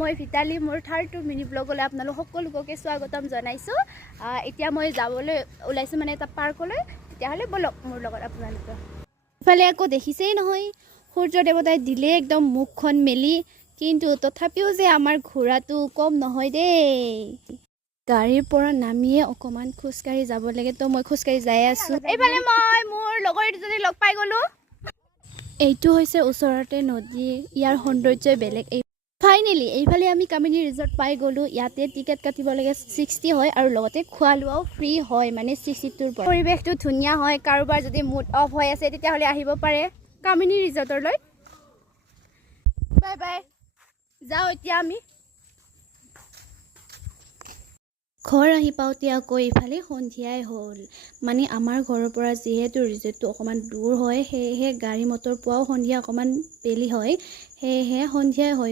মই ভিতালী মোৰ third mini ব্লগলৈ আপোনালোক সকলোকে স্বাগতম জনাইছোঁ। এতিয়া মই যাবলৈ ওলাইছোঁ মানে এটা পাৰ্কলৈ। তেতিয়াহ'লে বলক মোৰ লগত আপোনালোকে। ইফালে আকৌ দেখিছেই নহয় সূৰ্য দেৱতাই দিলে একদম মুখখন মেলি, কিন্তু তথাপিও যে আমাৰ ঘোঁৰাটো কম নহয় দেই। গাড়ীৰ পৰা নামিয়ে অকণমান খোজকাঢ়ি যাব লাগে, তো মই খোজকাঢ়ি যাই আছোঁ। এইফালে মই মোৰ লগৰ দুজনী লগ পাই গ'লোঁ। এইটো হৈছে ওচৰতে নদী, ইয়াৰ সৌন্দৰ্যই বেলেগ। ফাইনেলি এইফালে আমি কামিনী ৰিজৰ্ট পাই গ'লোঁ। ইয়াতে টিকেট কাটিব লাগে 60 হয় আৰু লগতে খোৱা লোৱাও ফ্ৰী হয়, মানে 62ৰ পৰা। পৰিৱেশটো ধুনীয়া হয়, কাৰোবাৰ যদি মুড অফ হৈ আছে তেতিয়াহ'লে আহিব পাৰে কামিনী ৰিজৰ্টলৈ। বাই বাই, যাওঁ এতিয়া আমি। ঘৰ আহি পাওঁতে আকৌ ইফালে সন্ধিয়াই হ'ল। মানে আমাৰ ঘৰৰ পৰা যিহেতু ৰিজৰ্টটো অকণমান দূৰ হয়, সেয়েহে গাড়ী মটৰ পোৱাও সন্ধিয়া অকণমান বেলি হয়, সেয়েহে সন্ধিয়াই হৈ